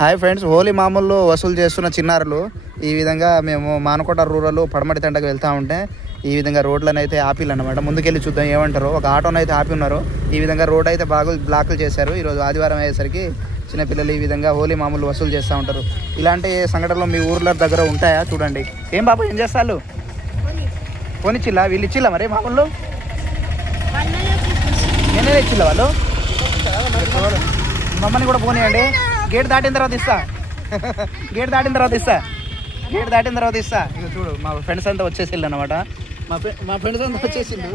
Hi friends, Holi మామూలు వసూలు చేస్తున్న చిన్నారులు ఈ విధంగా మేము మానకోట రూరల్ పడమటి తండకు వెళ్తూ ఉంటే ఈ విధంగా రోడ్లను అయితే ఆపిల్ అనమాట. ముందుకెళ్ళి చూద్దాం ఏమంటారు. ఒక ఆటోను అయితే ఆపి ఉన్నారు. ఈ విధంగా రోడ్ అయితే బాగా బ్లాక్లు చేశారు. ఈరోజు ఆదివారం అయ్యేసరికి చిన్నపిల్లలు ఈ విధంగా హోలీ మామూలు వసూలు చేస్తూ ఉంటారు. ఇలాంటి సంఘటనలు మీ ఊర్ల దగ్గర ఉంటాయా? చూడండి. ఏం బాబు ఏం చేస్తారు? పోనిచ్చిల్లా వీళ్ళు ఇచ్చిల్లా మరి మామూలు నేనే ఇచ్చిల్లా వాళ్ళు మమ్మల్ని కూడా పోనీయండి. గేట్ దాటిన తర్వాత ఇస్తా. గేట్ దాటిన తర్వాత ఇస్తా. ఇక చూడు మా ఫ్రెండ్స్ అంతా వచ్చేసిల్లు అనమాట. మా ఫ్రెండ్స్ అంతా వచ్చేసిండు.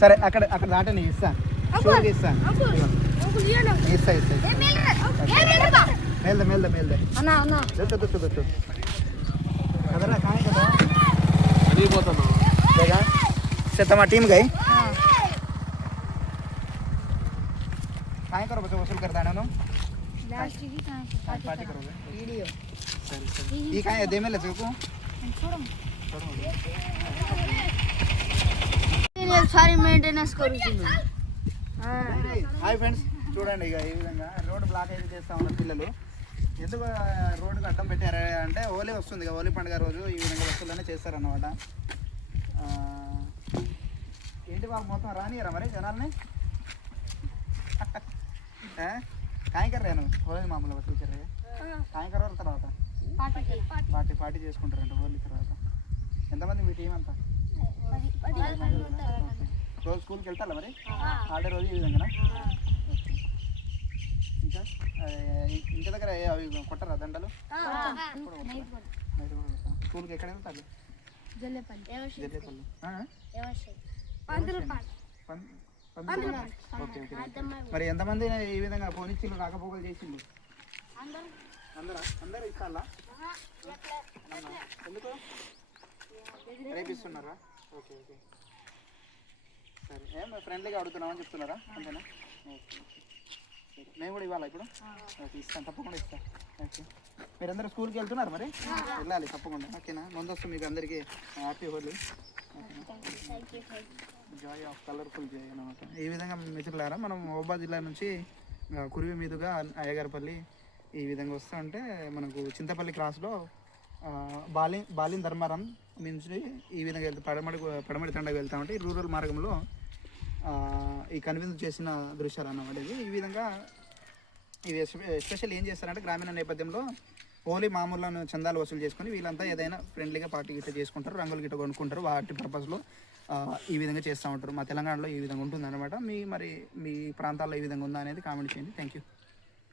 సరే అక్కడ దాటని ఇస్తా. షూర్గా ఇస్తా. మేల్దే కదరా కాయ కదా सेतमा टीम गई काय करो बच्चों वसूल करता है ना लास्ट की पार्टी करोगे वीडियो सही ये काय दे में ले को छोड़ो నేను సారీ మెయింటెనెన్స్ కరుచును హాయ్ ఫ్రెండ్స్ చూడండి ఇక ఈ విధంగా రోడ్ బ్లాక్ అయితే చేస్తా ఉన్న పిల్లలు ఎందుకు రోడ్డుకి అడ్డం పెట్టారు అంటే హోలీ వస్తుంది కదా, హోలీ పండుగ రోజు ఈ విధంగా వస్తువులనే చేస్తారన్నమాట. ఏంటి బాబు మొత్తం రానియరా మరి జనాల్ని? కాయకర్రాను హోలీ మామూలు వసూలు కర్రే కాయకర్ర తర్వాత పార్టీ చేసుకుంటారంట హోలీ తర్వాత. ఎంతమంది మీ టీం అంతా? రోజు స్కూల్కి వెళ్తారా మరి? ఆడే రోజు ఈ విధంగా ఇంకా ఇంటి దగ్గర అవి కొట్టరా దండలు? స్కూల్కి ఎక్కడ వెళ్తారు? మరి ఎంతమంది ఈ విధంగా పోనిచ్చిళ్ళు రాకపోకలు చేసిండు? అందరూ ఇస్తారా? ఎందుకు రేపిస్తున్నారా? ఓకే సరే ఏం ఫ్రెండ్లీగా అడుగుతున్నామని చెప్తున్నారా? అంతేనా? మేము కూడా ఇవ్వాలా ఇప్పుడు? ఇస్తాను, తప్పకుండా ఇస్తాను. ఓకే మీరందరూ స్కూల్కి వెళ్తున్నారు మరి? వెళ్ళాలి తప్పకుండా. ఓకేనా? ముందస్తు మీకు అందరికీ happy Holi. Joy of colourful joy అనమాట. ఈ విధంగా మిత్రులారా మనం మహబూబాబాద్ జిల్లా నుంచి కురివి మీదుగా అయ్యగారిపల్లి ఈ విధంగా వస్తూ ఉంటే మనకు చింతపల్లి క్రాస్లో బాలిన్ ధర్మారం నుంచి ఈ విధంగా పడమటి తండకు వెళ్తా ఉంటే రూరల్ మార్గంలో ఈ కన్విన్స్ చేసిన దృశ్యాలు అన్నమాట. ఈ విధంగా ఇవి ఎస్పెషల్ ఏం చేస్తారంటే గ్రామీణ నేపథ్యంలో హోలీ మామూలను చందాలు వసూలు చేసుకొని వీళ్ళంతా ఏదైనా ఫ్రెండ్లీగా పార్టీ గిట్ట చేసుకుంటారు, రంగులు గిట్ట కొనుక్కుంటారు. వాటి పర్పస్లో ఈ విధంగా చేస్తూ ఉంటారు. మా తెలంగాణలో ఈ విధంగా ఉంటుందన్నమాట. మీ ప్రాంతాల్లో ఈ విధంగా ఉందా అనేది కామెంట్ చేయండి. Thank you.